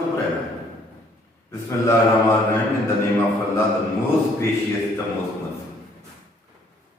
Bismillahirrahmanirrahim. In the name of Allah, the most gracious, the most merciful.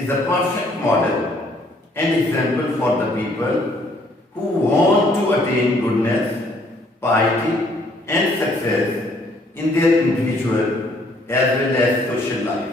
is a perfect model and example for the people who want to attain goodness, piety and success in their individual as well as social life.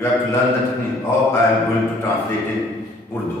you have to learn the technique how I am going to translate in Urdu.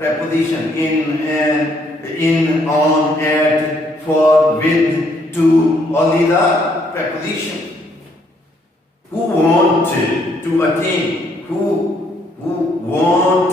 preposition, in, on, at, for, with, to, all these are prepositions. Who want to attain, who want,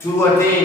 to attain,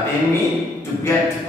attain mean to get,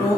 to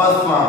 first form,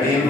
attain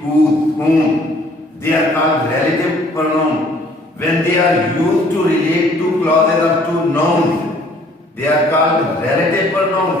whose, whom, they are called relative pronoun. When they are used to relate to clauses or to nouns, they are called relative pronouns.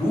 who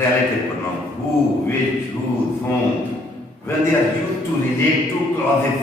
relative pronoun. who, which, whose, whom, when they are used to relate to clauses.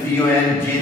CONJ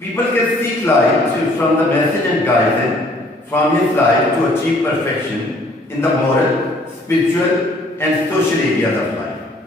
people can seek light from the message and guidance from his life to achieve perfection in the moral, spiritual and social areas of life.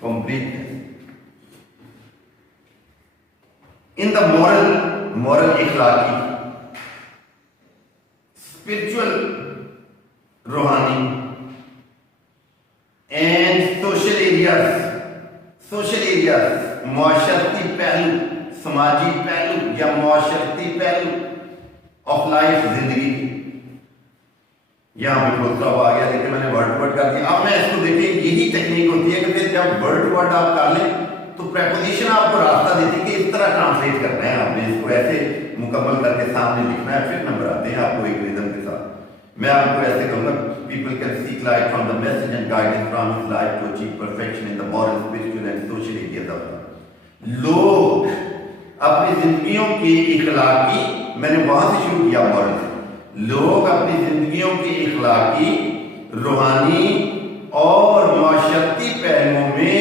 completeness. In the moral اخلاقی, spiritual روحانی and social areas معاشرتی پہلو, سماجی پہلو یا معاشرتی پہلو of life, زندگی کی. یہاں پہ بہت سا آ گیا, دیکھیں میں نے ورڈ ورڈ کر دیا. اب میں اس کو دیکھیں, یہی ٹیکنیک ہوتی ہے کہ پھر جب ورڈ ورڈ آپ کر لیں تو پریپوزیشن آپ کو راستہ دیتی ہے کہ اس طرح ٹرانسلیٹ کرنا ہے, آپ نے اس کو ایسے مکمل کر کے سامنے لکھنا ہے, پھر نمبر آتے ہیں آپ کو ایک ریزم کے ساتھ. میں آپ کو ایسے کہوں گا, people can seek light from the message and guidance from his life to achieve perfection in the moral, spiritual and social areas of life. لوگ اپنی زندگیوں کی اخلاقی, میں نے وہاں سے شروع کیا مورل سے, لوگ اپنی زندگیوں کی اخلاقی, روحانی اور معاشرتی پہلوؤں میں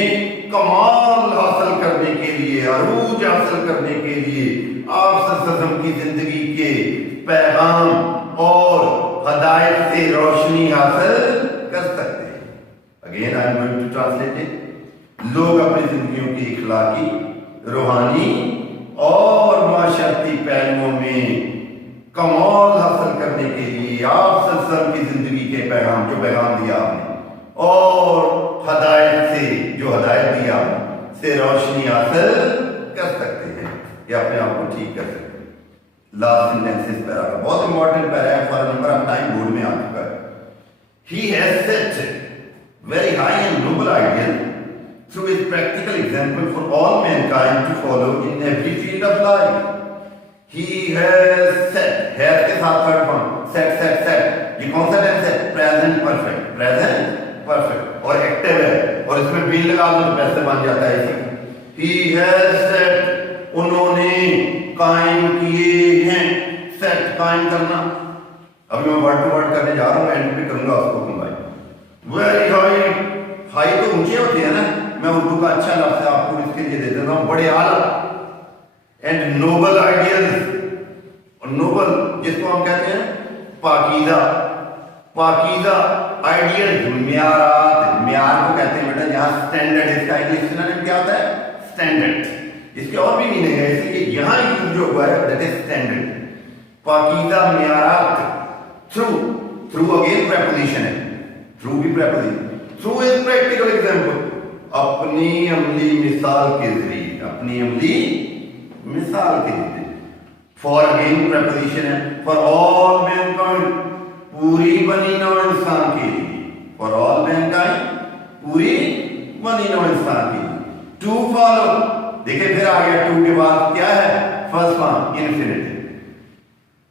کمال حاصل کرنے کے لیے, عروج حاصل کرنے کے لیے آپ صلی اللہ علیہ وسلم کی زندگی کے پیغام اور ہدایت سے روشنی حاصل کر سکتے ہیں. Again I am going to translate it. لوگ اپنی زندگیوں کی اخلاقی, روحانی اور معاشرتی پہلوؤں میں کمال حاصل کرنے کے لیے آپ صلی اللہ علیہ وسلم کی زندگی کے پیغام, جو پیغام دیا آپ نے, اور ہدایت سے, جو ہدایت دیا سے روشنی حاصل کر سکتے ہیں, یا اپنے آپ کو ٹھیک کر سکتے ہیں. لاسٹ سینٹنس پیرا کا بہت امپورٹنٹ پیرا ہے, for number of time board میں آ چکا ہے. He has set very high and noble ideal through his practical example for all mankind to follow in every field of life. He has set, has کے ساتھ third form, set, یہ کون سا tennis ہے؟ present perfect اور active ہے, اور اس میں بین لگا دو پیسے بن جاتا ہے. He has set, انہوں نے قائم کیے ہیں, set قائم کرنا. ابھی میں ورڈ ٹو ورڈ کرنے جا رہا ہوں, اینڈ پہ کروں گا اس کو کمبائن. ویری ہائی تو اونچے ہوتے ہیں نا, میں اردو کا اچھا لفظ آپ کو اس کے لیے دے دیتا ہوں, بڑے اعلیٰ. اینڈ نوبل آئیڈیلز, اور نوبل جس کو ہم کہتے ہیں پاکیزہ آئیڈیل, معیارات, معیار کو کہتے ہیں بیٹا جہاں اسٹینڈرڈ, اس کا انگلش سنونیم کیا ہوتا ہے؟ اسٹینڈرڈ. اس کے اور بھی میننگ ہے, اس لیے یہاں یوز جو ہوا ہے دیٹ از اسٹینڈرڈ, پاکیزہ معیارات. تھرو اگین پریپوزیشن ہے, تھرو بھی preposition, through is practical example, اپنی عملی مثال کے ذریعے, اپنی عملی مثال کے ذریعے. فار اگین پریپوزیشن ہے, فار آل مینکائنڈ, پوری بنی نوع انسان کے لیے, فار آل مینکائنڈ, پوری بنی نوع انسان کے لیے. ٹو فالو, دیکھیں پھر آ گیا ٹو کے بعد کیا ہے؟ فرسٹ فارم انفینیٹو,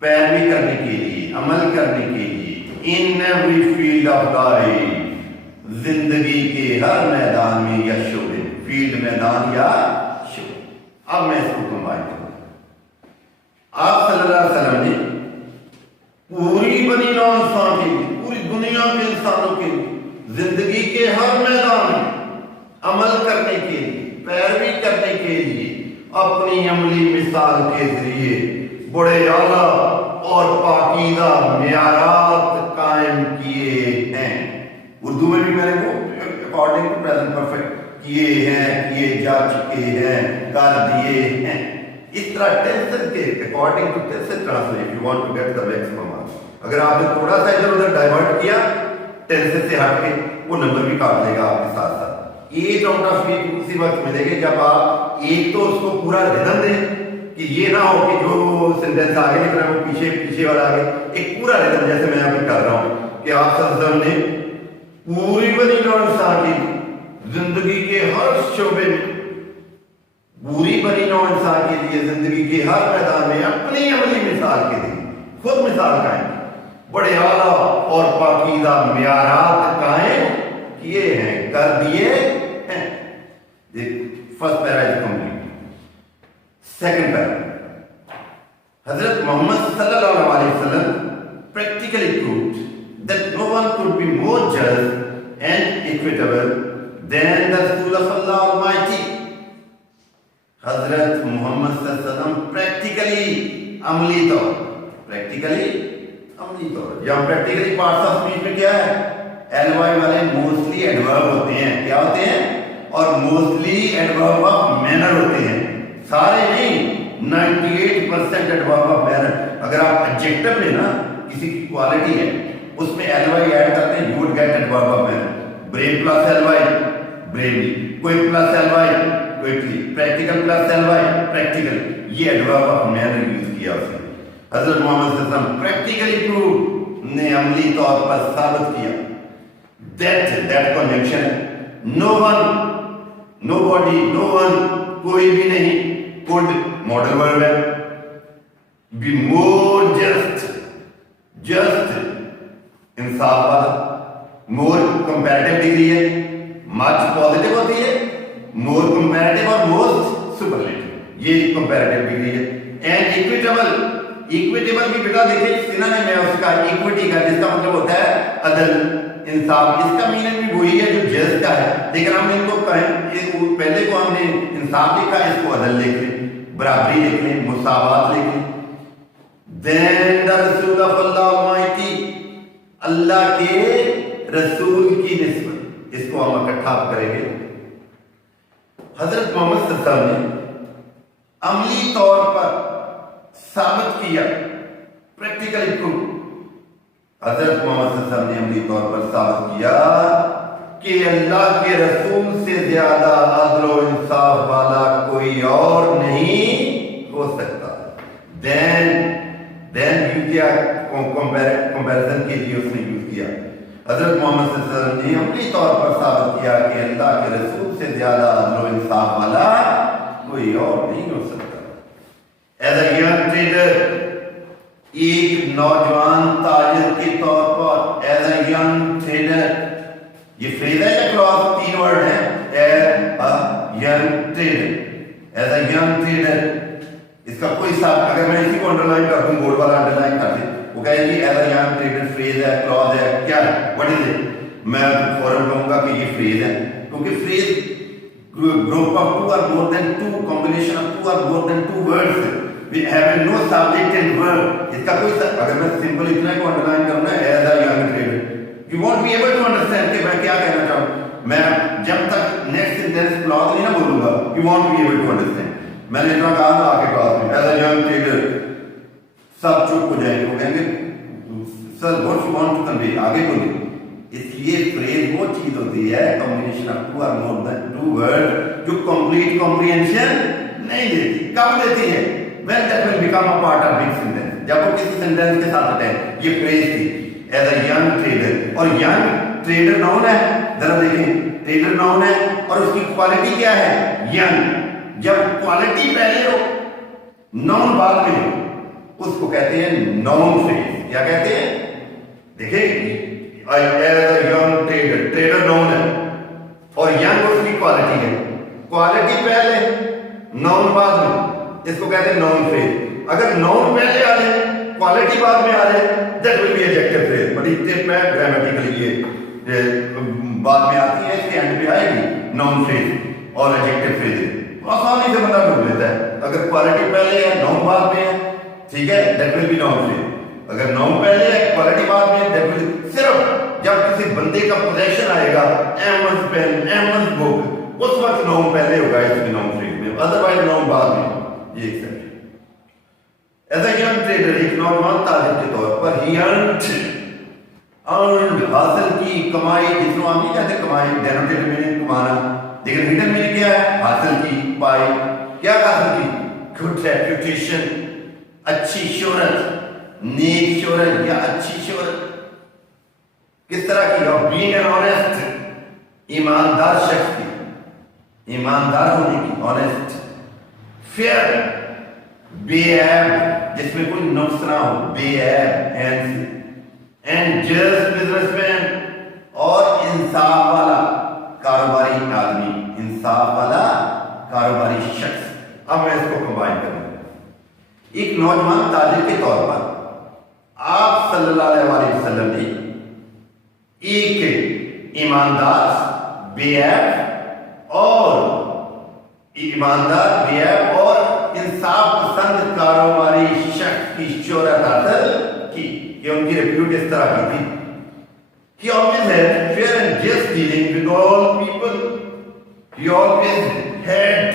پیروی کرنے کے لیے, عمل کرنے کے لیے. In every field of life, زندگی کے ہر میدان میں یا شعبے, فیلڈ میدان یا شعبے. اب میں اس کو کمبائن کروں. آپ صلی اللہ علیہ وسلم نے پوری بنی نوع انسان کے لیے, پوری دنیا کے انسانوں کے لیے, زندگی کے ہر میدان میں عمل کرنے کے لیے, پیروی کرنے کے لیے اپنی عملی مثال کے ذریعے بڑے اعلیٰ اور پاکیزہ معیارات قائم کیے ہیں. اردو میں بھی میں نے وہ اکارڈنگ ٹو پریزنٹ پرفیکٹ کیے ہیں, کیے جا چکے ہیں, کر دیے ہیں. اس طرح ٹینسن کے according to tense translate you want to get the maximum marks. اگر آپ نے تھوڑا سا ادھر ادھر ڈائیورٹ کیا ٹینسن سے ہٹ کے, وہ نمبر بھی کاٹ لے گا آپ کے ساتھ ساتھ. 8 آؤٹ آف 8 اسی وقت ملے گے جب آپ ایک تو اس کو پورا ریدم دیں, کہ یہ نہ ہو کہ جو سینٹینس آگے لکھ رہا ہے وہ پیچھے والا آگے, ایک پورا ریدم جیسے میں یہاں پہ کر رہا ہوں کہ آپ صلی اللہ علیہ وسلم نے پوری بنی نوع انسان کی زندگی کے ہر شعبے میں, پوری بنی نوع انسان کے لیے زندگی کے ہر میدان میں اپنی عملی مثال کے لیے خود مثال قائم کی, بڑے اعلیٰ اور پاکیزہ معیارات قائم کیے ہیں, کر دیے ہیں. First para is complete. Second para, حضرت محمد صلی اللہ علیہ وسلم practically proved that no one could be more just and equitable than the Rasul of Allah Almighty. حضرت محمد صلی اللہ علیہ وسلم پریکٹیکلی عملی طور, یہاں پریکٹیکلی پارٹس آف اسپیچ میں کیا ہے؟ ایل وائی والے موسٹلی ایڈورب ہوتے ہیں, کیا ہوتے ہیں؟ اور موسٹلی ایڈورب آف مینر ہوتے ہیں, سارے نہیں, 98% ایڈورب آف مینر. اگر آپ ایڈجیکٹو میں نا کسی کی کوالٹی ہے اس میں ایل وائی ایڈ کرتے ہیں, you would get adverb of manner. brave plus ly bravely, quick plus ly quickly, practical plus ly practical. یہ ایڈورب آف مینر یوز کیا اس نے. حضرت محمد صلی اللہ علیہ وسلم پریکٹیکلی پروو نے عملی طور پر ثابت کیا that connection ہے. no one, nobody, no one, کوئی بھی نہیں, could model verb ہے, be more just انصاف والا, more comparative ڈگری ہے, much positive ہوتی ہے, more comparative اور most superlative, یہ comparative ڈگری ہے. and equitable بھی بیٹا دیکھیں سنن میں اس کا equity کا جس کا مطلب ہوتا ہے عدل انصاف, اس کا میننگ بھی وہی ہے جو just کا ہے, لیکن ہم نے ان کو کہیں پہلے کو ہم نے انصاف لکھا, اس کو عدل لکھ لیں, برابری لکھ لیں, مساوات لکھ لیں. then the Rasul of Allah Almighty, اللہ کے رسول کی نسبت, اس کو ہم اکٹھا کریں گے. حضرت محمد صلی اللہ علیہ وسلم نے عملی طور پر ثابت کیا, پریکٹیکلی پروف, حضرت محمد صلی اللہ علیہ وسلم نے عملی طور پر ثابت کیا کہ اللہ کے رسول سے زیادہ عدل و انصاف والا کوئی اور نہیں ہو سکتا. دین کیا کمپیریزن کے لیے اس نے یوز کیا. حضرت محمد صلی اللہ علیہ وسلم نے عملی طور پر ثابت کیا کہ اللہ کے رسول سے زیادہ عدل و انصاف والا کوئی اور نہیں ہو سکتا. ایز اے ینگ ٹریڈر, ایک نوجوان تاجر کے طور پر, ایز اے ینگ ٹریڈر, یہ فریز ہے یا کلاس, تین ورڈ ہیں, as a young trader, as a young trader. اس کا کوئی ساتھ اگر میں اسی کو انڈر لائن کر دوں, بورڈ والا انڈر لائن کر دیں, وہ کہے گی as a young trader phrase ہے, کلاس ہے, کیا ہے, وٹ از اٹ, میں فوراً کہوں گا کہ یہ فریز ہے, کیونکہ freeze group of two or more than two, combination of two or more than two words, we have no subject and verb. اس کا کوئی اگر میں سمپل اتنا کو انڈرلائن کرنا ہے as a young trader, you won't be able to understand کہ میں کیا کہنا چاہوں. میں جب تک نیکسٹ سینٹینس کلاس نہیں نہ بولوں گا, you won't be able to understand. میں نے اتنا کہا تھا آگے کلاس میں ایز اے ینگ ٹریڈر, سب چپ ہو جائیں گے, وہ کہیں گے سر what you want to convey, آگے بولیں. اس لیے فریز وہ چیز ہوتی ہے کمبینیشن آف ٹو اور مور دین ٹو ورڈ جو کمپلیٹ کمپریہنشن نہیں دیتی. کب دیتی ہے؟ when that will become a part of big sentence, جب وہ کسی سینٹینس کے ساتھ آتا ہے. یہ فریز تھی ایز اے ینگ ٹریڈر, اور ینگ ٹریڈر ناؤن ہے, ذرا دیکھیں ٹریڈر ناؤن ہے اور اس کی کوالٹی کیا ہے, ینگ. جب کوالٹی پہلے ہو ناؤن بعد میں ہو, اس کو کہتے ہیں ناؤن فریز. کیا کہتے ہیں؟ دیکھیں ٹریڈر ناؤن ہے اور ینگ اس کی کوالٹی ہے, کوالٹی پہلے ناؤن بعد میں, اس کو کہتے ہیں ناؤن فریز. اگر ناؤن پہلے آ جائے کوالٹی بعد میں آ جائے that will be adjective phrase. بڑی اسٹیپ میں گرامیٹیکلی یہ بعد میں آتی ہے, اس کے اینڈ پہ آئے گی ناؤن فریز اور ایڈجیکٹو فریز. آسانی سے بندہ ڈھونڈ لیتا ہے. اگر کوالٹی پہلے ہے ناؤن بعد میں ہے, ٹھیک ہے, that will be noun phrase. اگر ناؤن پہلے ہے کوالٹی بعد میں, دیٹ ول صرف جب کسی بندے کا پوزیشن آئے گا احمد پین, احمد بک, اس وقت ناؤن پہلے ہوگا اس کی ناؤن فریز میں, ادروائز ناؤن بعد میں. یہ accept as a young trader, ایک نوجوان تاجر کے طور پر ہی ارنڈ حاصل کی کمائی, جس کو ہم نہیں کہتے کمائی, ڈینوٹیڈ میننگ کمانا, لیکن ریٹن میننگ کیا ہے, حاصل کی, پائی. کیا حاصل کی؟ گڈ ریپوٹیشن, اچھی شہرت, نیک شہرت یا اچھی شہرت. کس طرح کی؟ اور بینگ این آنیسٹ, ایماندار شخص کی, ایماندار ہونے کی, آنیسٹ. فیئر, بے عیب, جس میں کوئی نقص نہ ہو, بے عیب. اینڈ جسٹ بزنس مین, اور انصاف والا کاروباری آدمی, انصاف والا کاروباری شخص. اب میں اس کو کمبائن کروں. ایک نوجوان تاجر کے طور پر آپ صلی اللہ علیہ وسلم نے ایک ایماندار, بے عیب اور انصاف پسند کاروباری شخص کی شہرت حاصل کی کہ ان کی ریپیوٹ اس طرح کی تھی. He always had fair and just dealing with all people. He always had,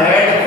had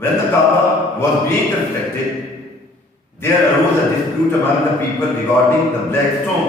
When the Kaaba was being constructed, there arose a dispute among the people regarding the black stone.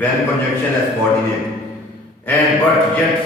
when conjunction as coordinate, and but yet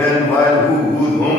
when, while, who, whose, whom,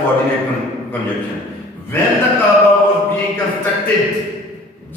coordinate conjunction। When the Kaaba was being constructed,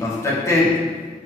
constructed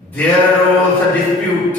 there was a dispute।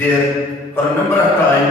there for a number of time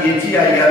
THEIR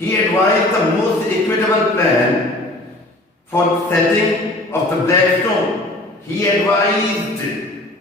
He advised the most equitable plan for setting of the black stone. He advised,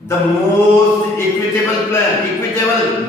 The most equitable plan, equitable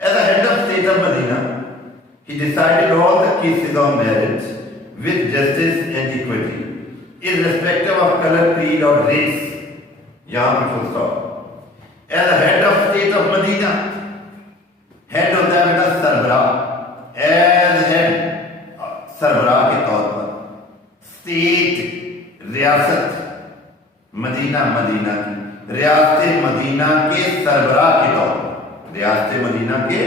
As a head of state of Medina, he decided all the cases of marriage with justice and equity, irrespective of color, creed or race. یہاں پہ full stop. As head of state of Medina, head ہوتا ہے بیٹا سربراہ, as head سربراہ کے طور پر, state ریاست, مدینہ مدینہ کی ریاست مدینہ کے سربراہ کے طور پر, ریاست مدینہ کے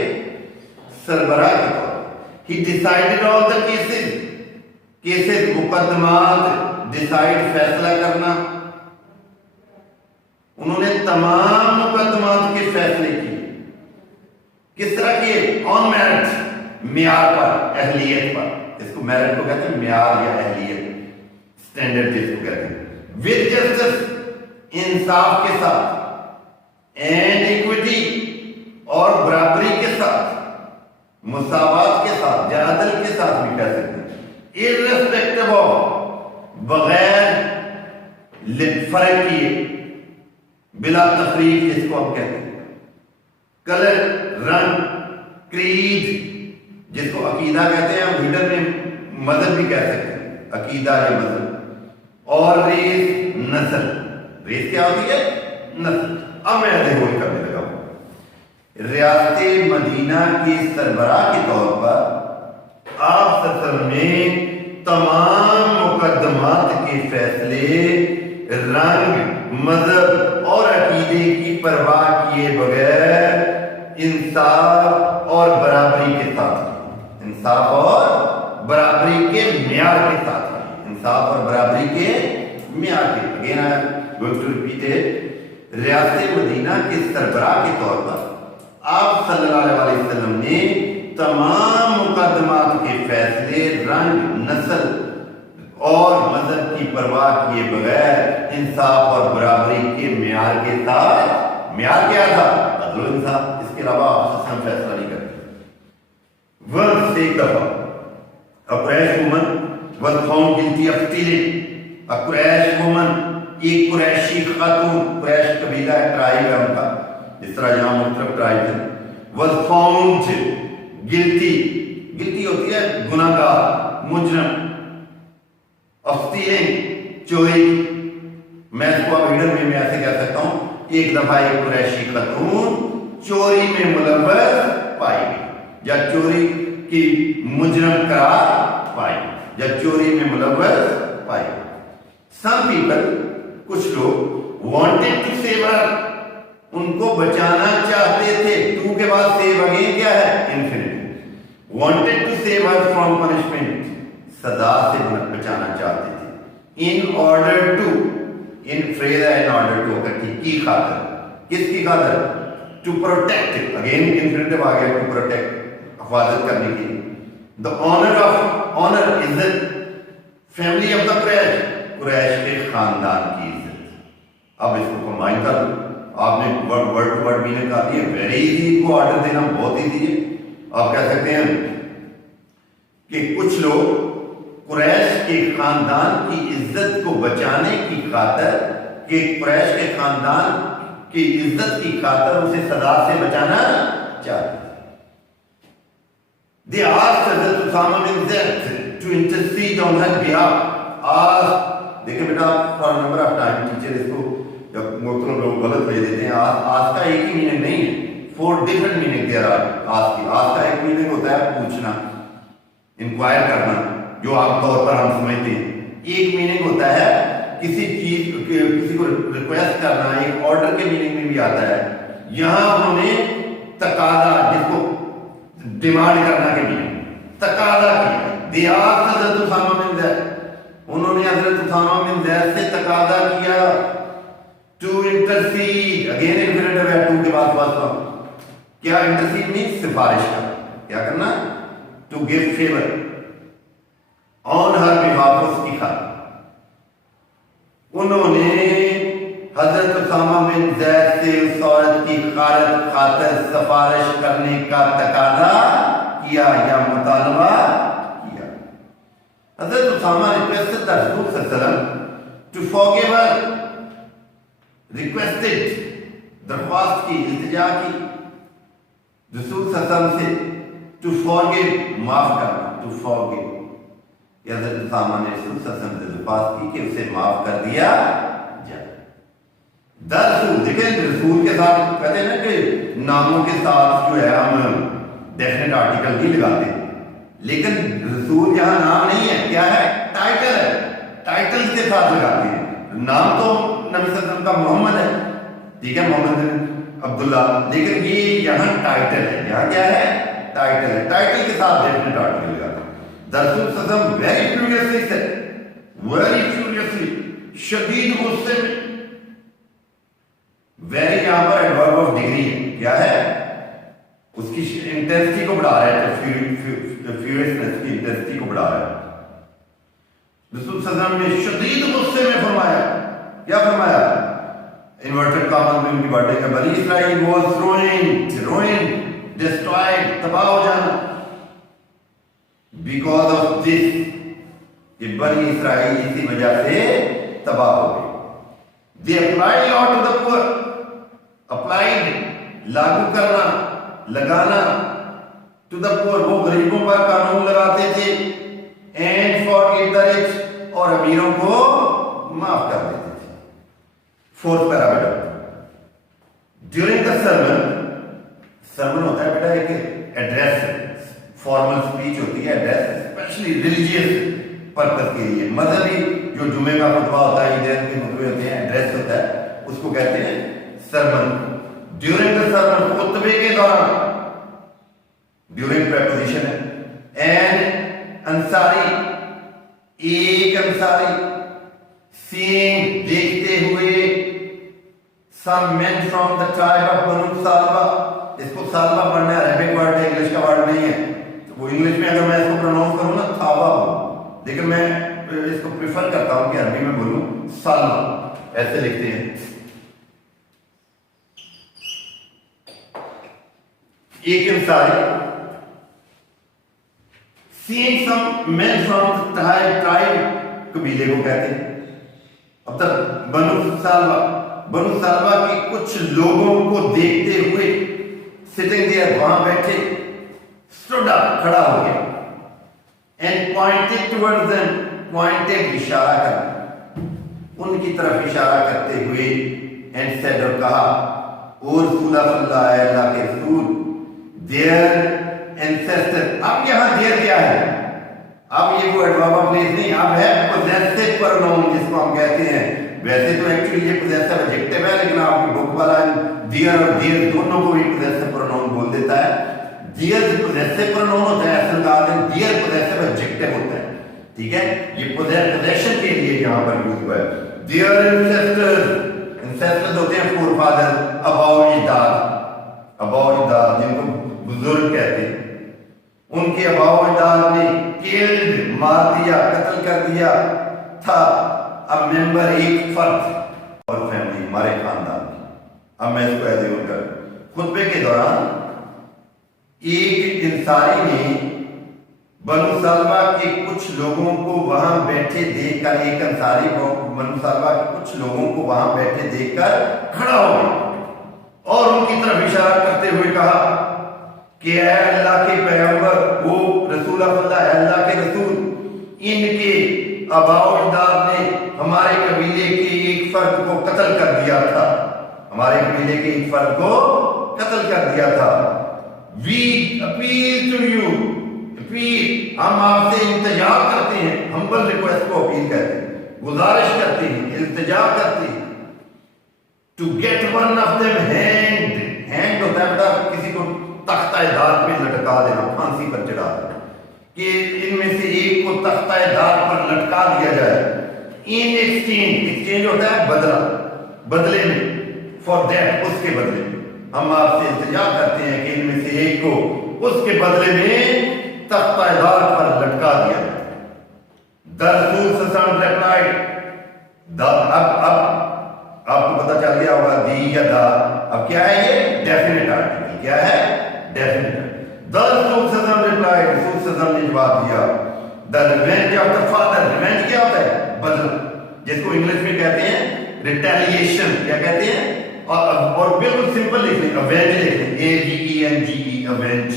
سربراہ کے طور پر. He decided all the cases مقدمات, decide فیصلہ کرنا, انہوں نے تمام مقدمات کے فیصلے کیے. کس طرح کیے؟ on merit, معیار پر, اہلیت پر. اس کو میرٹ کو کہتے ہیں, معیار یا اہلیت, اسٹینڈرڈ جس کو کہتے ہیں. with justice, انصاف کے ساتھ, and equity, اور برابری کے ساتھ, مساوات کے ساتھ یا عدل کے ساتھ بھی کہہ سکتے ہیں. irrespective of, بغیر فرق کیے, بلا تفریق جس کو ہم کہتے ہیں. کلر, رنگ, کریڈ جس کو عقیدہ کہتے ہیں, ہم ہڈن میں مذہب بھی کہہ سکتے ہیں, عقیدہ یا مذہب. اور ریس, نسل. ریس کیا ہوتی ہے؟ نسل. اب میں ایسے ہوئی کرنے لگا ہوں. ریاست مدینہ کی سربراہ کے طور پر آپ سفر میں تمام مقدمات کے فیصلے رنگ, مذہب اور عقیدے کی پرواہ کیے بغیر انصاف اور برابری کے ساتھ, انصاف اور برابری کے معیار کے ساتھ, انصاف اور برابری کے معیار کے. Again I am going to repeat it. ریاست مدینہ کے سربراہ کے طور پر آپ صلی اللہ علیہ وسلم نے تمام مقدمات کے فیصلے رنگ, نسل اور مذہب کی پرواہ کیے بغیر انصاف اور برابری کے معیار کے ساتھ. معیار کیا تھا؟ عدل و انصاف. اس کے علاوہ آپ سے ہم فیصلہ نہیں کرتے. ورنس ایک دفعہ a Quraysh woman was found guilty of stealing. a Quraysh woman, ایک قریشی خاتون, قریش قبیلہ ٹرائب ہے ان کا, اس طرح یہاں مختلف ٹرائب ہیں, was found guilty, guilty ہوتی ہے گناہگار, مجرم, of stealing, چوری. میں اس کو اب ہڈن میں ایسے کہہ سکتا ہوں, ایک دفعہ ایک قریشی خاتون چوری میں ملوث پائی گئی یا چوری کی مجرم قرار پائی یا چوری میں ملوث پائی. Some people, کچھ لوگ wanted to save her, ان کو بچانا چاہتے تھے. ٹو کے بعد save again کیا ہے؟ infinity. wanted to save her from punishment, سزا سے بچانا چاہتے تھے. in order to, in phrase ہے in order to اکٹھی, کی خاطر. کس کی خاطر؟ to protect, again infinitive آ گیا, to protect, حفاظت کرنے کے لیے. the honor of, honor عزت, family of the Quraysh, قریش کے خاندان کی عزت. اب اس کو کمبائن کر دو, آپ نے ورڈ ٹو ورڈ میننگ کر دیا. ویری ایزی, کو آرڈر دینا بہت ایزی ہے. آپ کہہ سکتے ہیں کہ کچھ لوگ قریش کے خاندان کی عزت کو بچانے کی خاطر, کہ قریش کے خاندان کی عزت کی خاطر اسے سزا سے بچانا چاہتے. They asked Hazrat Usama bin Zaid to intercede on her behalf. دیکھیں بیٹا, for number of time teacher اس کو جب مختلف لوگ غلط لے دیتے ہیں. آج کا ایک ہی میننگ نہیں ہے, 4 ڈفرنٹ میننگ دے رہا ہے. آج کا ایک میننگ ہوتا ہے پوچھنا, انکوائر کرنا, جو عام طور پر ہم سمجھتے ہیں. ایک میننگ ہوتا ہے کسی چیز, کسی کو ریکویسٹ کرنا, ایک آرڈر کے میننگ میں بھی آتا ہے. یہاں انہوں نے تقاضا, جس کو ڈیمانڈ کرنا کے میننگ, تقاضا کیا. they asked حضرت اسامہ بن زید, انہوں نے حضرت اسامہ بن زید سے تقاضا کیا to intercede, again infinitive ہے, to کے بعد فاصلہ. کیا intercede means سفارش کرنا, کیا کرنا, to give favor on her behalf, اس کی خاطر. انہوں نے حضرت اسامہ بن زید سے اس عورت کی خاطر سفارش کرنے کا تقاضا کیا یا مطالبہ کیا. حضرت اسامہ requested the Rasul صلی اللہ علیہ وسلم to forgive her, requested, درخواست کی, التجا کی رسول صلی اللہ علیہ وسلم سے, to forgive, معاف کرنا, to forgive. کہ حضرت اسامہ نے رسول صلی اللہ علیہ وسلم سے درخواست کی کہ اسے معاف کر دیا جائے. رسول، دیکھیں رسول کے ساتھ کہتے ہیں نا کہ ناموں کے ساتھ جو ہے ہم ڈیفینیٹ آرٹیکل نہیں لگاتے، لیکن رسول یہاں نام نہیں ہے، کیا ہے؟ ٹائٹل ہے، ٹائٹل کے ساتھ لگاتے ہیں۔ نام تو نبی صلی اللہ علیہ وسلم کا محمد ہے، ٹھیک ہے، محمد عبداللہ، لیکن یہ یہاں ٹائٹل ہے، یہاں کیا ہے؟ ٹائٹل ہے، ٹائٹل کے ساتھ ڈیفینیٹ آرٹیکل لگاتے ہیں۔ رسول صلی اللہ علیہ وسلم ویری فیوریسلی سے، ویری فیوریسلی، شدید غصے میں، ویری یہاں پر ایڈورب آف ڈگری ہے، کیا ہے؟ اس کی انٹینسٹی کو بڑھا رہا ہے، فیوریسنس کی انٹینسٹی کو بڑھا رہا ہے۔ رسول صلی اللہ علیہ وسلم نے شدید غصے میں فرمایا، کیا فرمایا؟ انورٹڈ کامن میں ان کی ورڈنگ ہے، بنی اسرائیل واز روئنڈ، ڈسٹرائڈ، تباہ ہو جانا، بیکاز آف دس، کہ بنی اسرائیل اسی وجہ سے تباہ ہو گئی۔ They applied law to the poor, applied لاگو کرنا، لگانا to the poor، وہ غریبوں پر قانون لگاتے تھے، and forgive the rich، اور امیروں کو معاف کر دیتے تھے۔ Fourth parameter, during the sermon ہوتا ہے بیٹا ایک ایڈریس، فارمل سپیچ ہوتی ہے، ایڈریس اسپیشلی ریلیجیس پرپس کے لیے، مذہبی جو جمعے کا خطبہ ہوتا ہے، عیدین کے خطبے ہوتے ہیں، ایڈریس ہوتا ہے، اس کو کہتے ہیں سرمن۔ ڈیورنگ دا سرمن، خطبے کے دوران، ڈیورنگ پریپوزیشن ہے، اینڈ انصاری، ایک انصاری، سینگ، دیکھتے ہوئے، سم مین فرام دا ٹرائب آف بنو سالبہ، اس کو سالبہ پڑھنا ہے، عربک ورڈ ہے، انگلش کا ورڈ نہیں ہے، وہ انگلش میں اگر میں اس کو پروناؤنس کروں نا تھابا ہو، لیکن میں اس کو پریفر کرتا ہوں کہ عربی میں بولوں سالبہ، ایسے لکھتے ہیں۔ ایک Ansari, seeing some men from the tribe، قبیلے کو کہتے ہیں۔ اب تک بنو سالبہ کی کچھ لوگوں کو دیکھتے ہوئے، sitting there، وہاں بیٹھے، stood up، کھڑا ہو گیا، and pointed towards them، pointed، اشارہ کرنا، ان کی طرف اشارہ کرتے ہوئے، and said، اور کہا، او رسول اللہ، اللہ کے رسول، their ancestor، اب یہاں دیر کیا ہے؟ اب یہ وہ ایڈورب پلیس نہیں، اب ہے possessive pronoun، جس کو ہم کہتے ہیں، ویسے تو ایکچولی یہ possessive adjective ہے، لیکن آپ کی بک والا dear اور dear دونوں کو بھی possessive pronoun بول دیتا ہے۔ dear possessive pronoun ہوتا ہے، اصل کا dear possessive adjective ہوتا ہے، ٹھیک ہے، یہ possession کے لیے یہاں پر یوز ہوا ہے۔ dear ancestors ہوتے ہیں forefather، اباؤ اجداد، جن کو بزرگ کہتے ہیں، ان کے اباؤ اجداد نے کیلڈ، مار دیا، قتل کر دیا تھا، اب ممبر، ایک فرد اور فیملی، ہمارے خاندان کی۔ اب میں اس کو ایزیوم کر، خطبے کے دوران ایک انصاری نے بنو سالبہ کے کچھ لوگوں کو وہاں بیٹھے دیکھ کر، ایک انصاری کو بنو سالبہ کے کچھ لوگوں کو وہاں بیٹھے دیکھ کر کھڑا ہو گیا اور ان کی طرف اشارہ کرتے ہوئے کہا کہ اے اللہ کے پیغمبر، وہ رسول اللہ، اے اللہ کے رسول، ان کے آباء و اجداد نے ہمارے قبیلے کے ایک فرد کو قتل کر دیا تھا، ہمارے قبیلے کے ایک فرد کو قتل کر دیا تھا۔ We appeal to you، appeal، ہم آپ سے التجا کرتے ہیں، ہمبل ریکویسٹ کو اپیل کہتے ہیں، گزارش کرتے ہیں، التجا کرتے ہیں، to get one of them hanged، hanged ہوتا ہے بیٹا کسی کو تختہ دار پہ لٹکا دینا، پھانسی پر چڑھا دینا، کہ ان میں سے ایک کو تختہ دار پر لٹکا دیا جائے۔ in exchange ہوتا ہے بدلہ، بدلے میں، for that، اس کے بدلے میں ہم آپ سے التجا کرتے ہیں کہ ان میں سے ایک کو اس کے بدلے میں تختہ دار پر لٹکا دیا جائے۔ the Rasul sallallahu alaihi wasallam replied، اب آپ کو پتہ چل گیا ہوگا دی یا دا، اب کیا ہے یہ؟ ڈیفینٹ آرٹیکل، کیا ہے؟ Definite. the Rasul sallallahu alaihi wasallam replied، رسول صلی اللہ علیہ وسلم نے جواب دیا، the revenge of the father، revenge کیا ہوتا ہے؟ بدلہ، جس کو انگلش میں کہتے ہیں ریٹیلیشن، کیا کہتے ہیں؟ اور بالکل سمپل لکھ لیں، avenge لکھ لیں، AVENGE، avenge،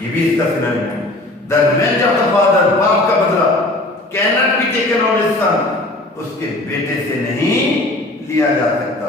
یہ بھی اس کا سنن ہے۔ the revenge of the father، باپ کا بدلہ، cannot be taken on his son، اس کے بیٹے سے نہیں لیا جا سکتا۔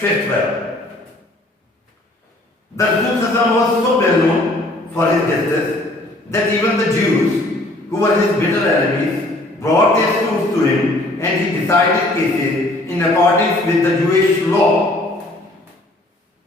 fifth verb. The Rasul was so well known for his justice that even the Jews, who were his bitter enemies, brought their suits to him, and he decided cases in accordance with the Jewish law.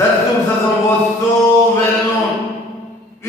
The Rasul was so well known,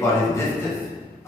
For his justice,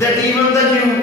That even the Jews,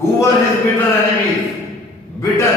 who were his bitter enemies, bitter,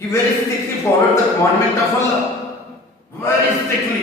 He very strictly followed the commandment of Allah, very strictly,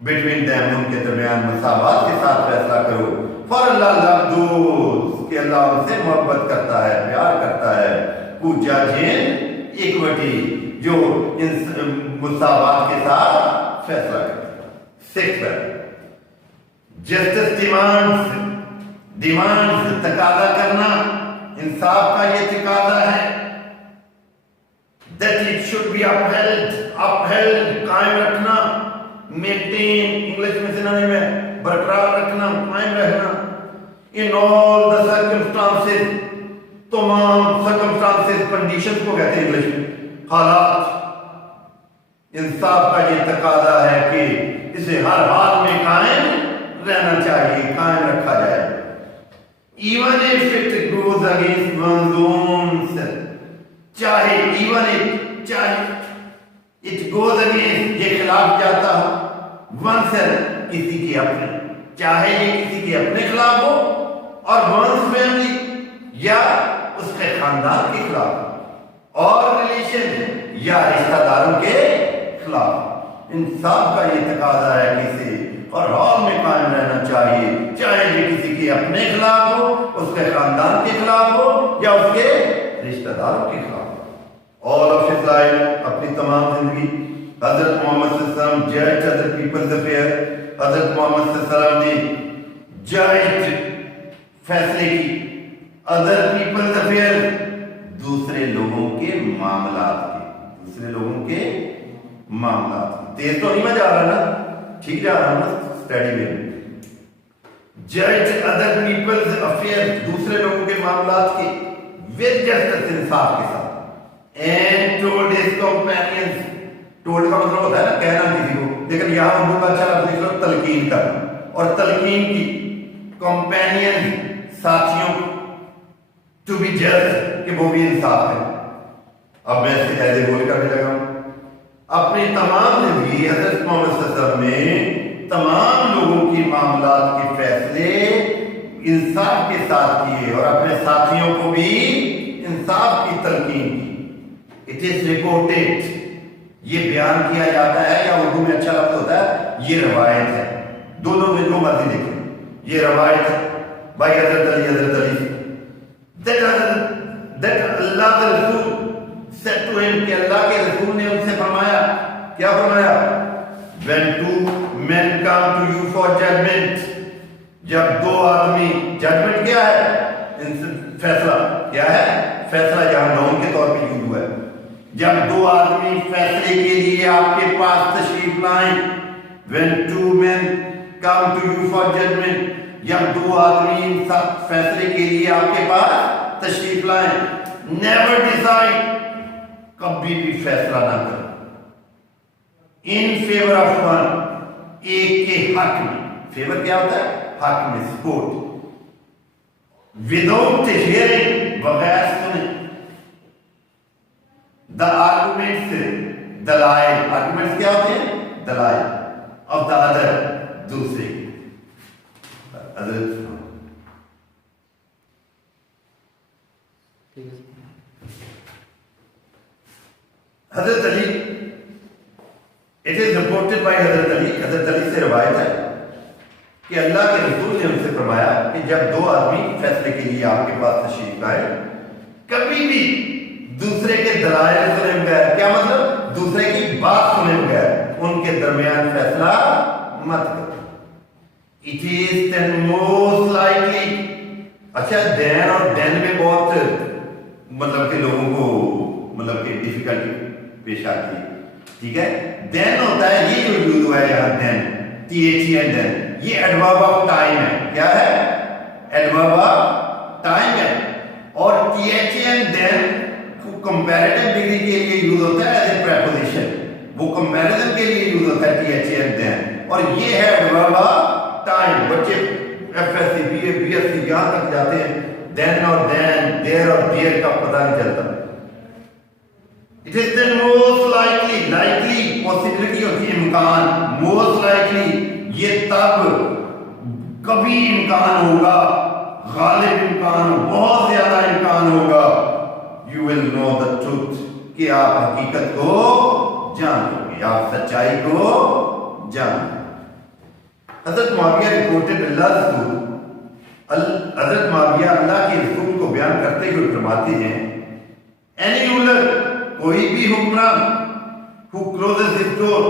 between them, ان کے درمیان مساوات کے ساتھ فیصلہ کرو. For Allah loves those کہ اللہ ان سے محبت کرتا ہے, پیار کرتا ہے. who judge in equity, جو مساوات کے ساتھ فیصلہ کرتا ہے. Sixth, justice demands تقاضا کرنا, انصاف کا یہ تقاضا ہے. That it should be upheld, قائم رکھنا, maintain, انگلش میں سننے میں برقرار رکھنا, قائم رہنا. In all the circumstances, تمام circumstances, conditions کو کہتے ہیں انگلش میں, حالات. انصاف کا یہ تقاضا ہے کہ اسے ہر حال میں قائم رہنا چاہیے, قائم رکھا جائے. Even if it goes against one's own self, چاہے it goes against, یہ خلاف جاتا ہو, one's self, کسی کے اپنے, چاہے یہ کسی کے اپنے خلاف ہو اور one's family یا اس کے خاندان کے خلاف اور ریلیشن یا رشتہ داروں کے خلاف. انصاف کا یہ تقاضا ہے کہ اسے اور حال میں قائم رہنا چاہیے, چاہے یہ کسی کے اپنے خلاف ہو, اس کے خاندان کے خلاف ہو یا اس کے رشتہ داروں کے خلاف. All of his life, اپنی تمام زندگی, حضرت محمد صلی اللہ علیہ وسلم judged other people's affair. حضرت محمد صلی اللہ علیہ وسلم نے judged, فیصلے کی, other people's affair, دوسرے لوگوں کے معاملات کے, دوسرے لوگوں کے معاملات کے. تیز تو نہیں میں جا رہا نا, ٹھیک جا رہا ہوں نا, اسٹڈی میں. judged other people's affair, دوسرے لوگوں کے معاملات کے, with justice, انصاف کے ساتھ. And told his companions, told کا مطلب ہوتا ہے نا کہنا کسی کو, لیکن یہاں اردو کا اچھا لفظ لکھ لو تلقین کرنا, اور تلقین کی companion, ساتھیوں, to be just, کہ وہ بھی انصاف ہے. اب میں اس کے ایسے بول کرنے لگا ہوں. اپنی تمام زندگی حضرت محمد صلی اللہ علیہ وسلم نے تمام لوگوں کی معاملات کے فیصلے انصاف کے ساتھ کیے اور اپنے ساتھیوں کو بھی انصاف کی تلقین کی. It is reported, یہ بیان کیا جاتا ہے, یا اردو میں اچھا لفظ ہوتا ہے یہ روایت ہے, دونوں میں جو مرضی دیکھیں, یہ روایت ہے بھائی حضرت علی that Allah the Rasul said to him, کہ اللہ کے رسول نے ان سے فرمایا, کیا فرمایا, when two men come to you for judgment, جب دو آدمی, judgment کیا ہے, فیصلہ, کیا ہے فیصلہ, جہاں نون کے طور پہ یوز ہوا ہے. جب دو آدمی فیصلے کے لیے آپ کے پاس تشریف لائیں, when two men come to you for judgment, جب دو آدمی فیصلے کے لیے آپ کے پاس تشریف لائیں, never decide, کبھی بھی فیصلہ نہ کرو, in favor of one, ایک کے حق میں, فیور کیا ہوتا ہے, حق میں, سپورٹ, without hearing, بغیر سنے, the arguments, دلائل, arguments کیا ہوتے ہیں, دلائل, of the other, دوسرے, حضرت علی, it is reported by حضرت علی, حضرت علی سے روایت ہے کہ اللہ کے رسول نے ان سے فرمایا کہ جب دو آدمی فیصلے کے لیے آپ کے پاس تشریف لائیں, کبھی بھی دوسرے کے دلائل سنے بغیر, کیا مطلب, دوسرے کی بات سنے بغیر ان کے درمیان فیصلہ مت کرو. It is then most likely, اچھا دین اور دین میں بہت مطلب کہ لوگوں کو مطلب کہ ڈیفیکلٹی پیش آتی ہے, ٹھیک ہے. دین ہوتا ہے, یہ جو یوز ہوا ہے یہاں دین, THEN دین, یہ ایڈورب آف ٹائم ہے, کیا ہے, ایڈورب آف ٹائم ہے. اور THEN دین کمپیریٹیو ڈگری کے لیے یوز ہوتا ہے ایز اے پریپوزیشن, وہ کمپیریزن کے لیے یوز ہوتا ہے THEN دین, اور یہ ہے ایڈورب آف ٹائم. بچے FSC, BA, BSc یہاں تک جاتے ہیں, دین اور دین, دیر اور دیر کا پتہ نہیں چلتا. It is then most likely, likely possibility ہوتی ہے امکان, most likely, یہ تب کبھی امکان ہوگا, غالب امکان, بہت زیادہ امکان ہوگا, you will know the truth, کہ آپ حقیقت کو جان لو گے, آپ سچائی کو جان لو. حضرت معاویہ رپورٹڈ حضرت معاویہ اللہ کے رسول کو بیان کرتے ہوئے فرماتے ہیں اینی رولر کوئی بھی حکمران who closes his door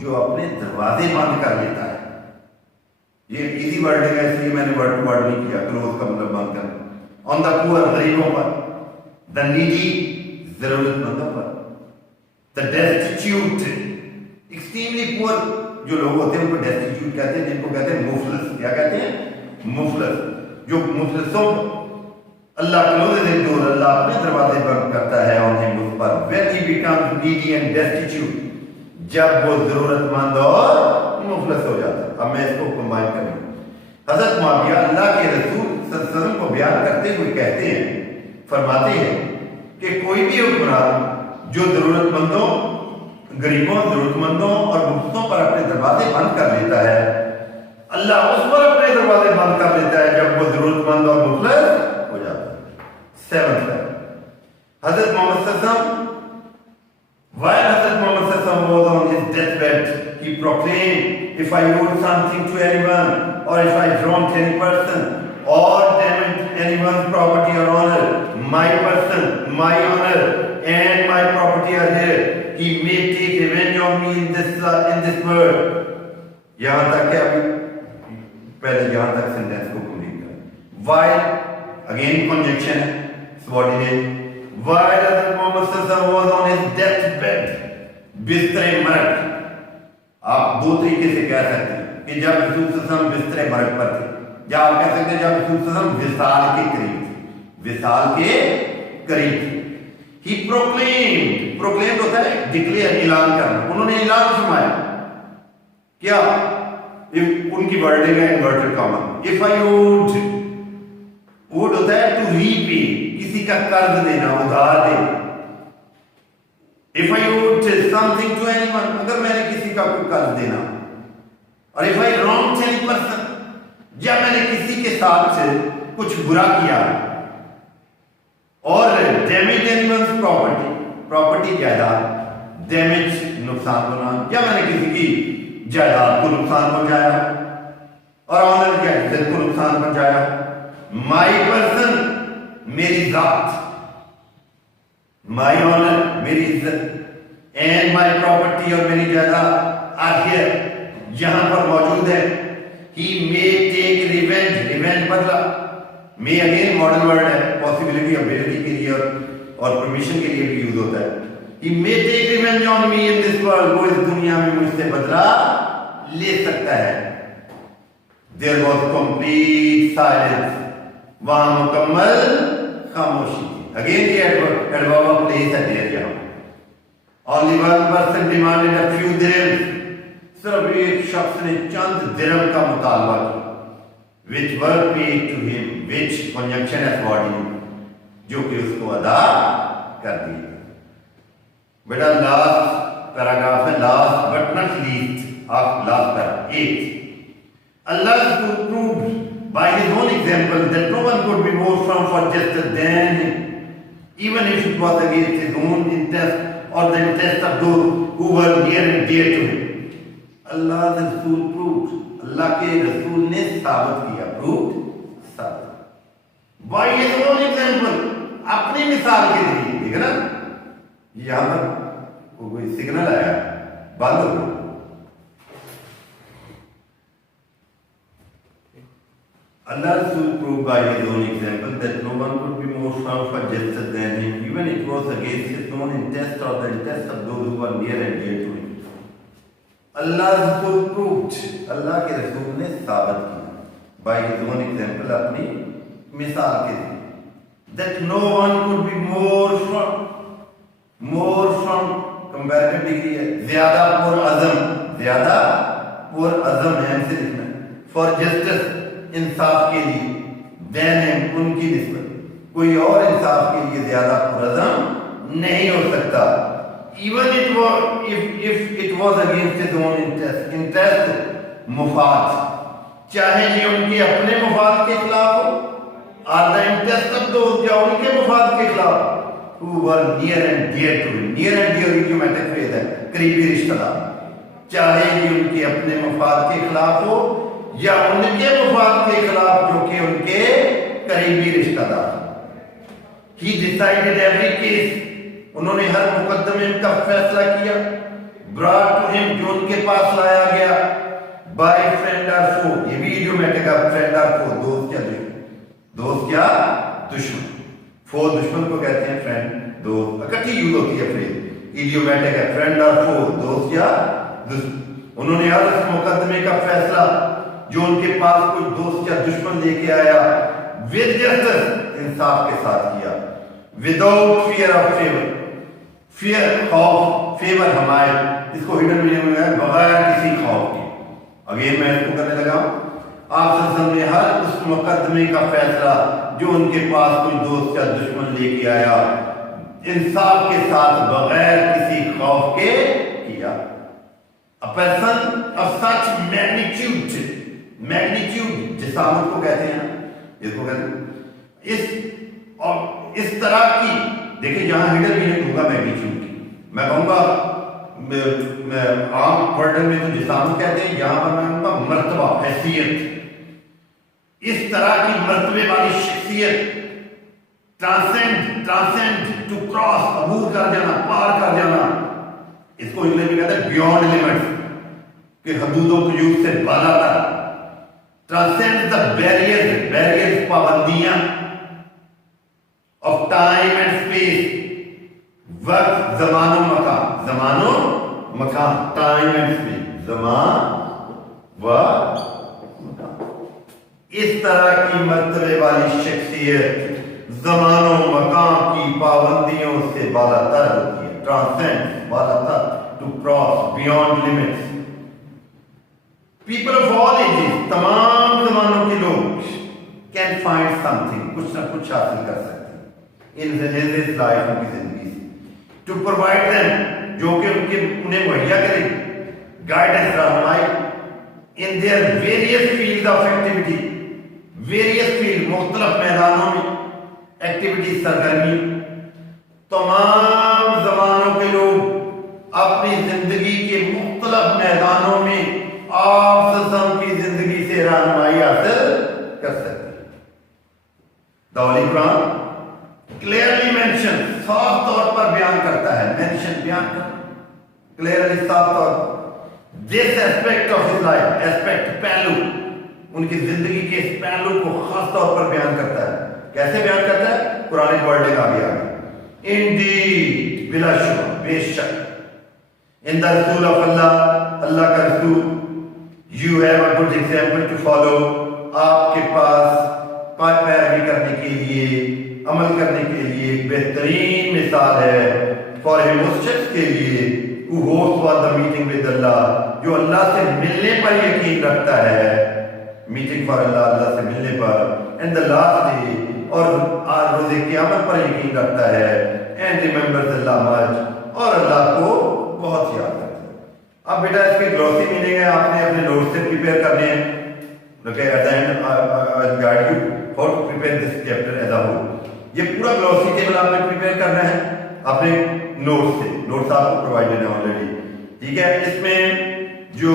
جو اپنے دروازے بند کر لیتا ہے. یہ ایزی ورڈ ہے اس لیے میں نے ورڈ ٹو ورڈ نہیں کیا. کلوز کا مطلب بند کرنا. آن دا پور غریبوں پر, دا نیڈی ضرورت مندوں پر, دا ڈیسٹیچیوٹ ایکسٹریملی پور جو لوگ ہوتے ہیں ان کو ڈیسٹیچیوٹ کہتے ہیں, جن کو کہتے ہیں مفلس. کیا کہتے ہیں؟ مفلس. جو مفلسوں اللہ closes his door, اللہ اپنے دروازے بند کرتا ہے انہیں اس پر. when he becomes needy and destitute, جب وہ ضرورت مند اور مفلس ہو جاتا ہے. اب میں اس کو کمبائن کروں. حضرت معاویہ اللہ کے رسول صلی اللہ علیہ وسلم کو بیان کرتے ہوئے کہتے ہیں, فرماتے ہیں کہ کوئی بھی حکمران جو ضرورت مندوں, غریبوں, ضرورت مندوں اور مفلسوں پر اپنے دروازے بند کر لیتا ہے, اللہ اس پر اپنے دروازے بند کر لیتا ہے جب وہ ضرورت مند اور مفلس ہو جاتا ہے. حضرت محمد صلی اللہ علیہ وسلم, while Hazrat Muhammad sallallahu alaihi wasallam was on his deathbed, he proclaimed, if I owed something to anyone, or if I wronged any person, or damaged anyone's property or honor, my person, my honor, and my property are here. He may take revenge on me in this world. یہاں تک کہ ابھی پہلے یہاں تک sentence کو complete کریں. While again conjunction ہے, subordinate. While Hazrat Muhammad sallallahu alaihi wasallam was on his deathbed, بستر مرگ. آپ دو طریقے سے کہہ سکتے ہیں کہ جب رسول صلی اللہ علیہ وسلم بستر مرگ پر تھے, یا آپ کہہ سکتے ہیں جب رسول صلی اللہ علیہ وسلم وصال کے قریب تھے. وصال کے قریب تھے. He proclaimed ہوتا ہے ڈکلیئر, اعلان کرنا. انہوں نے اعلان فرمایا کیا, ان کی ورڈنگ ہے inverted Cama. if I owed ہوتا ہے ٹو ریپے, کسی کا قرض دینا, ادھار دینا. if I owed something to anyone, اگر میں نے کسی کا کوئی قرض دینا. اور if I wronged any person, یا میں نے کسی کے ساتھ سے کچھ برا کیا. اور damage anyone's property جائیداد, damage نقصان ہونا, یا میں نے کسی کی جائیداد کو نقصان پہنچایا, اور آنر کیا عزت کو نقصان پہنچایا. my person, میری ذات, my honor, میری عزت, and my property, اور میری جائیداد are here, یہاں پر موجود ہے. he may take revenge بدلہ. may again modern word ہے, possibility ability کے لیے اور permission کے لیے بھی یوز ہوتا ہے. he may take revenge on me in this world, وہ اس دنیا میں مجھ سے بدلہ لے سکتا ہے. there was complete silence, وہاں مکمل خاموشی. again the adverb of place ہے there یہاں. only one person demanded a few dirhams, صرف ایک شخص نے چند درہم کا مطالبہ کیا. which were paid to him, which conjunction as body, جو کہ اس کو ادا کر دیا. بیٹا لاسٹ پیراگراف ہے, last but not least of last paragraph 8. Allah proved by his own example that no one could be more firm for justice than him, even if it was against his own interest or the interest of those who were near and dear to him. Allah the Rasul proved, اللہ کے رسول نے ثابت کیا, proved ثابت by his own example, اپنی مثال کے ذریعے. ٹھیک ہے نا, یہاں پر کوئی سگنل آیا, بند ہو گیا. Allah Rasul proved by his own example that no one could be more firm for justice than him, even it was against his own interest or the interest of those who were near and dear to him. Allah Rasul proved, اللہ کے رسول نے ثابت کیا by his own example, اپنی مثال کے ذریعے, that no one could be more firm comparative degree ہے, زیادہ پر عزم ہے, ہم سے لکھنا for justice, انصاف کے لیے, then him, ان کی نسبت کوئی اور انصاف کے لیے زیادہ پرعزم نہیں ہو سکتا. even if it was against his own interest, مفاد, چاہے یہ ان کے اپنے مفاد کے خلاف ہو, or the interest of those, یا ان کے مفاد کے خلاف, who were near and dear to him. near and dear idiomatic phrase ہے, قریبی رشتہ دار. چاہے یہ ان کے اپنے مفاد کے خلاف ہو یا ان کے مفاد کے خلاف جو کہ ان کے قریبی رشتہ دار. He decided every case. انہوں نے ہر مقدمے کا فیصلہ کیا. brought to him جو ان کے پاس لایا گیا by friend or foe. یہ بھی ایڈیومیٹک ہے, friend or foe, دوست یا دشمن. دوست یا دشمن. فو دشمن کو کہتے ہیں, فرینڈ دوست اکٹھی یوز ہوتی ہے پھر. ایڈیومیٹک ہے friend or foe, دوست یا دشمن. انہوں نے ہر اس مقدمے کا فیصلہ جو ان کے پاس کوئی دوست یا دشمن لے کے آیا with justice, انصاف کے ساتھ کیا. without fear of favor. fear خوف, favor حمایت, اس کو ہڈن میننگ میں ہے بغیر کسی خوف کے. اگین میں اس کو کرنے لگا ہوں. آپ صلی اللہ علیہ وسلم نے ہر اس مقدمے کا فیصلہ جو ان کے پاس کوئی دوست یا دشمن لے کے آیا انصاف کے ساتھ بغیر کسی خوف کے کیا. A person of such magnitude, جسامت کو کہتے ہیں, اس کو کہتے ہیں اس طرح کی. دیکھیں یہاں ہڈن میننگ ہوگا میگنیچیوڈ کی. میں کہوں گا عام ورڈن میں تو جسامت کہتے ہیں, یہاں پر میں کہوں گا مرتبہ, حیثیت. اس طرح کی مرتبے والی شخصیت, ٹرانسینڈ, ٹو کراس, عبور کر جانا, پار کر جانا. اس کو انگلش میں کہتے ہیں بیونڈ لیمٹس, کہ حدود و قیود سے بالا تر. ٹرانسینڈ دا بیریئرز, پابندیاں of time and space, وقت, زمان و مکان, زمان و مکان, time and space, زمان و مکان. اس طرح کی مرتبے والی شخصیت زمان و مکان کی پابندیوں سے بالا تر ہوتی ہے. ٹرانسینڈ, بالا تر, to cross, beyond limits. People of all ages, تمام زمانوں کے لوگ کین فائنڈ سم تھنگ, کچھ نہ کچھ حاصل کر سکتے in this life, ان کی زندگی سے. to provide them, جو کہ انہیں مہیا کرے guidance, رہنمائی in their various fields of activity, various field, مختلف میدانوں میں ایکٹیویٹی, سرگرمی. تمام زمانوں کے لوگ اپنی زندگی کے مختلف میدانوں میں آپ سسم کی زندگی سے رہنمائی حاصل کر سکتے ہیں. داولی قرآن کلیئرلی مینشن, صاف طور پر بیان کرتا ہے, مینشن, بیان کرتا, کلیئرلی, صاف طور پر. This aspect of his life, aspect, پہلو, ان کی زندگی کے اس پہلو کو خاص طور پر بیان کرتا ہے. کیسے بیان کرتا ہے؟ قرآن ورڈنگ آ گیا. انڈیڈ, بلا شبہ, بے شک. ان دا رسول آف اللہ, اللہ کا رسول. You have a good example to follow, آپ کے پاس پیروی کرنے کے لیے, عمل کرنے کے لیے بہترین مثال ہے. فار ہم, اس شخص کے لیے who hopes for the meeting with Allah, جو اللہ سے ملنے پر یقین رکھتا ہے. میٹنگ فار اللہ, اللہ سے ملنے پر. and the last day, اور روز قیامت پر یقین رکھتا ہے. and remembers Allah much, اور اللہ کو بہت یاد کرتا ہے. اب بیٹا اس کے گلوسی میننگ ہے, آپ نے اپنے نوٹ سے پریپیئر کرنے ہیں. Okay, at the end I'll guide you how to prepare this chapter as a whole. یہ پورا گلوسی ٹیبل آپ نے پریپیئر کرنا ہے اپنے نوٹ سے. نوٹس آپ کو پرووائڈڈ ہیں آلریڈی, ٹھیک ہے. اس میں جو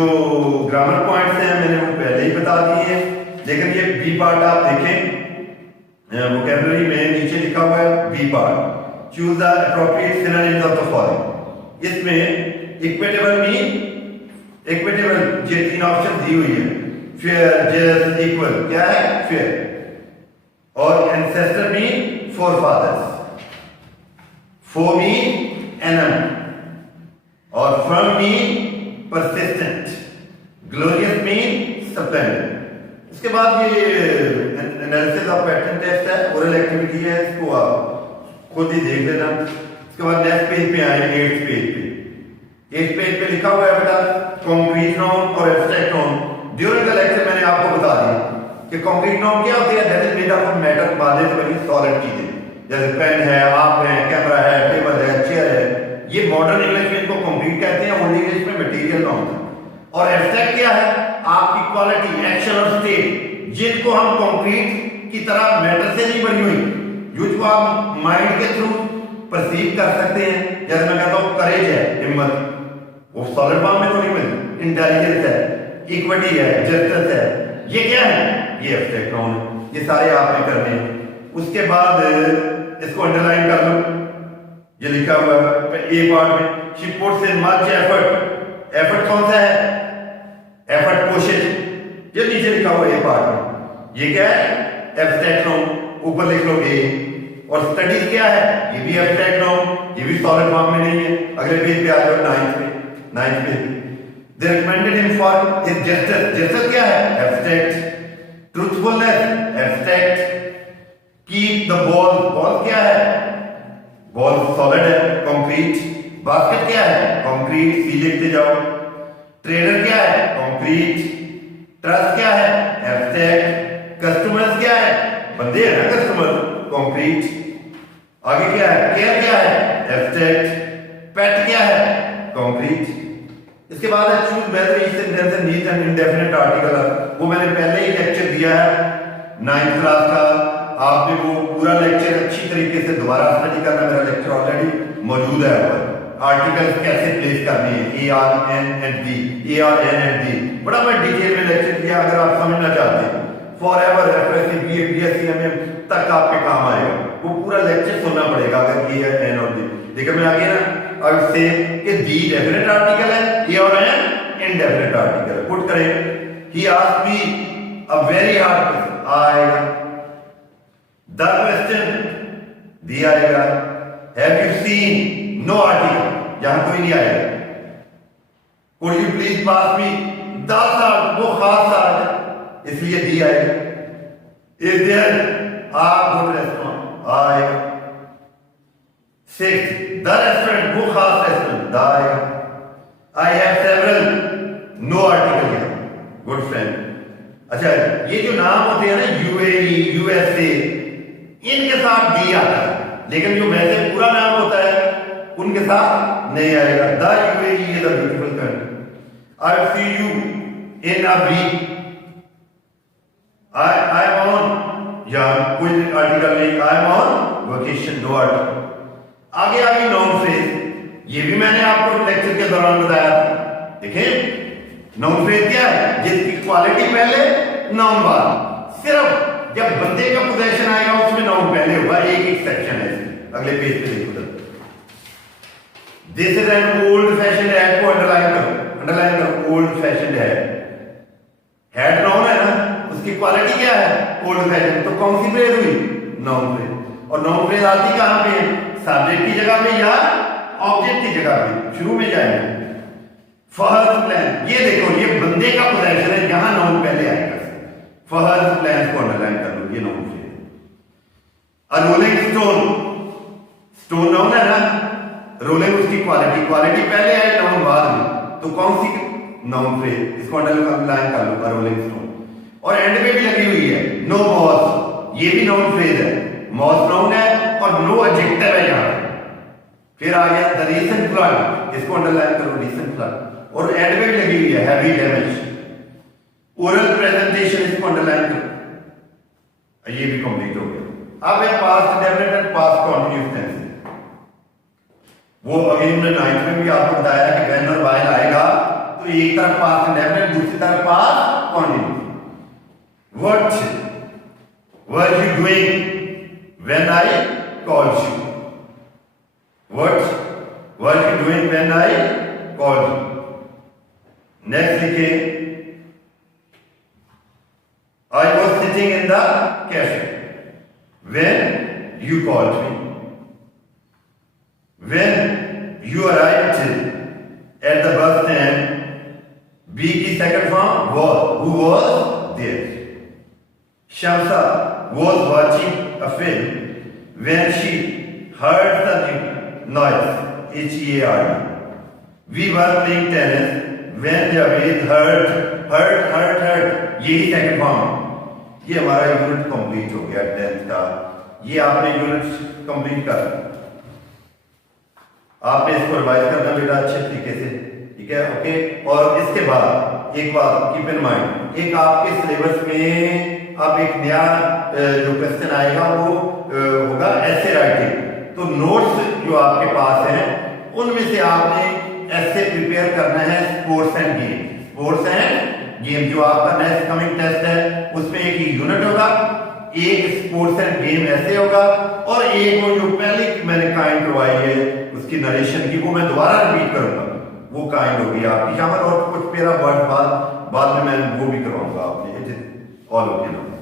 گرامر پوائنٹس ہیں میں نے وہ پہلے ہی بتا دیے ہیں, لیکن یہ بی پارٹ آپ دیکھیں, ووکیبلری میں نیچے لکھا ہوا ہے b part. Choose the appropriate synonyms of the following. اس میں ایکویٹیبل مین, ایکویٹیبل یہ تین آپشن دی ہوئی ہے. فیئر, جسٹ, ایکول, کیا ہے فیئر. اور اینسیسٹر مین فور فادرز, فور مین اینم, اور فرم مین پرسسٹنٹ, گلوریس مین سپلینڈر. اس کے بعد یہ انالیسس آف پیٹرن ٹیسٹ ہے, اورل ایکٹیویٹی ہے, اس کو آپ خود ہی دیکھ لینا. اس کے بعد نیکسٹ پیج پہ آئیں, 8 پیج پہ. 8 پیج پہ لکھا ہوا ہے بیٹا کانکریٹ ناؤن اور abstract noun. During the lecture میں نے آپ کو بتا دیا کہ کانکریٹ ناؤن کیا ہوتی ہے, that is made up matter, مادے سے بنی سالڈ چیزیں, جیسے پین ہے, آپ ہیں, کیمرہ ہے, ٹیبل ہے, چیئر ہے. یہ ماڈرن انگلش میں ان کو کانکریٹ کہتے ہیں, اولڈ انگلش میں مٹیریل ناؤن. اور ایبسٹریکٹ کیا ہے, آپ کی کوالٹی, ایکشن اور اسٹیٹ, جن کو ہم کانکریٹ کی طرح میٹر سے نہیں بنی ہوئی, جس کو آپ مائنڈ کے تھرو پرسیو کر سکتے ہیں. جیسے میں کہتا ہوں کریج ہے, ہمت, وہ سالڈ فارم میں تو نہیں ملتی. انٹیلیجنس ہے, ایکوٹی ہے, جسٹس ہے, یہ ایبسٹریکٹ ناؤن ہے. یہ سارے آپ نے کرنے ہیں. اس کے بعد اس کو انڈرلائن کر لو. یہ لکھا ہوا ہے اے پارٹ میں, she puts in much effort. Effort کون سا ہے؟ ایفرٹ کوشش. یہ نیچے لکھا ہوا اے پارٹ میں. یہ کیا ہے؟ Abstract noun. اوپر لکھ لو اے. اور اسٹڈیز کیا ہے؟ یہ بھی ایبسٹریکٹ ناؤن. یہ بھی سالڈ فارم میں نہیں ہے. اگلے پیج پہ آ جاؤ 9th پہ. They recommended him for his justice. Justice کیا ہے؟ Abstract. Truthfulness. Abstract. Keep the ball. Ball کیا ہے؟ Ball solid ہے. Concrete. Basket کیا ہے؟ Concrete. سی لکھتے جاؤ. Trader کیا ہے؟ Concrete. Trust کیا ہے؟ Abstract. Customers کیا ہے؟ بندے ہیں نا کسٹمر. Concrete. آگے کیا ہے؟ Care کیا ہے؟ Abstract. Pet کیا ہے؟ Concrete. اس کے بعد ہے choose better sentence and need and indefinite article. وہ میں نے پہلے ہی لیکچر دیا ہے 9th کلاس کا. آپ نے وہ پورا لیکچر اچھی طریقے سے دوبارہ اسٹڈی کرنا. میرا لیکچر آلریڈی موجود ہے. آرٹیکل کیسے پلیس کرنے ہیں, a r n and b, a r n and b, بڑا میں ڈیٹیل میں لیکچر دیا. اگر آپ سمجھنا چاہتے ہیں forever F B S C M A تک آپ کے کام آئے گا. وہ پورا لیکچر سننا پڑے گا اگر اے ہے این اور بی. لیکن میں آگے نا I would say کہ دی ڈیفینٹ آرٹیکل ہے, اے اور این انڈیفینٹ آرٹیکل ہے. پٹ کریں he asked me a very hard question. آئے گا the question دی آئے گا. have you seen no article, یہاں کوئی نہیں آئے گا. could you please pass me the salt, وہ خاص سالٹ ہے اس لیے دی آئے گا. is there a good restaurant, آئے گا. 6. The restaurant, وہ خاص ریسٹورنٹ, دا آئے گا. I have several, no article ہے. Good friend. اچھا یہ جو نام ہوتے ہیں نا U A E, U S A, ان کے ساتھ دی آتا ہے. لیکن جو ویسے پورا نام ہوتا ہے ان کے ساتھ نہیں آئے گا. The U A E is a beautiful country. I will see you in a week. I am on, یا کوئی آرٹیکل نہیں. I am on vacation, no article. آگے آگے ناؤن فریز. یہ بھی میں نے آپ کو لیکچر کے دوران بتایا تھا. دیکھیں ناؤن فریز کیا ہے؟ جس کی کوالٹی پہلے ناؤن بعد. صرف جب بندے کا پوزیشن آئے گا اس میں ناؤن پہلے ہوگا. ایک ایکسیپشن ہے. اگلے پیج پہ دیکھو. This is an old fashioned head. کو انڈرلائن کرو, انڈرلائن کرو. Old fashioned head. Head noun ہے نا, اس کی کوالٹی کیا ہے؟ Old fashioned. تو کون سی فریز ہوئی؟ Noun phrase. اور ناؤن فریز آتی کہاں پہ؟ سبجیکٹ کی جگہ پہ یا آبجیکٹ کی جگہ پہ. شروع میں جائیں گے. فہد پلان, یہ دیکھو یہ بندے کا پوزیشن ہے, یہاں ناؤن پہلے آئے گا. فہد پلان کو انڈرلائن کر لو, یہ ناؤن فریز. ا رولنگ اسٹون, اسٹون ناؤن ہے نا, رولنگ اس کی کوالٹی, کوالٹی پہلے آئے ناؤن بعد میں. تو کون سی ناؤن فریز, اس کو انڈرلائن کر لو. ا رولنگ اسٹون. اور اینڈ پہ بھی لگی ہوئی ہے نو باس, یہ بھی ناؤن فریز ہے. موس ناؤن ہے اور نو ایڈجیکٹو ہے یہاں. پھر آ گیا the recent flood, اس کو انڈرلائن کرو recent flood. اور اینڈ میں بھی لگی ہوئی ہے heavy damage. oral presentation, اس کو انڈرلائن کرو. یہ بھی کمپلیٹ ہو گیا. اب ہے past definite and past continuous tense. وہ اگین میں 9th میں بھی آپ کو بتایا کہ when اور while آئے گا تو ایک طرف past indefinite, دوسری طرف past continuous. what were you doing when I called you? What were you doing when I called you? Next لکھیں I was sitting in the cafe when you called me. When you arrived at the bus stand, be کی second form was, who was there? Shamsa was watching a film when she heard the noise, H-E-A-R-D. We were playing tennis when Javed heard. یہی second form. یہ ہمارا unit complete ہو گیا 10th کا. یہ آپ نے unit complete کر, آپ نے اس کو ریوائز کرنا بیٹا اچھے طریقے سے, ٹھیک ہے, اوکے. اور اس کے بعد ایک بات کیپ ان مائنڈ, ایک آپ کے سلیبس میں اب ایک نیا جو کوسچن آئے گا وہ ہوگا ایسے رائٹنگ. تو نوٹس جو آپ کے پاس ہیں ان میں سے آپ نے ایسے پریپیئر کرنا ہے sports and game. Sports and game جو آپ کا نیکسٹ کمنگ ٹیسٹ ہے اس میں ایک ہی یونٹ ہوگا, ایک اسپورٹس اینڈ گیم ایسے ہوگا, اور ایک وہ جو پہلے میں نے قائم کروائی ہے اس کی نریشن کی, وہ میں دوبارہ ریپیٹ کروں گا, وہ قائم ہوگی آپ کی شامل, اور کچھ پیرا ورڈ بعد میں وہ بھی کرواؤں گا آپ کے آل اوکے.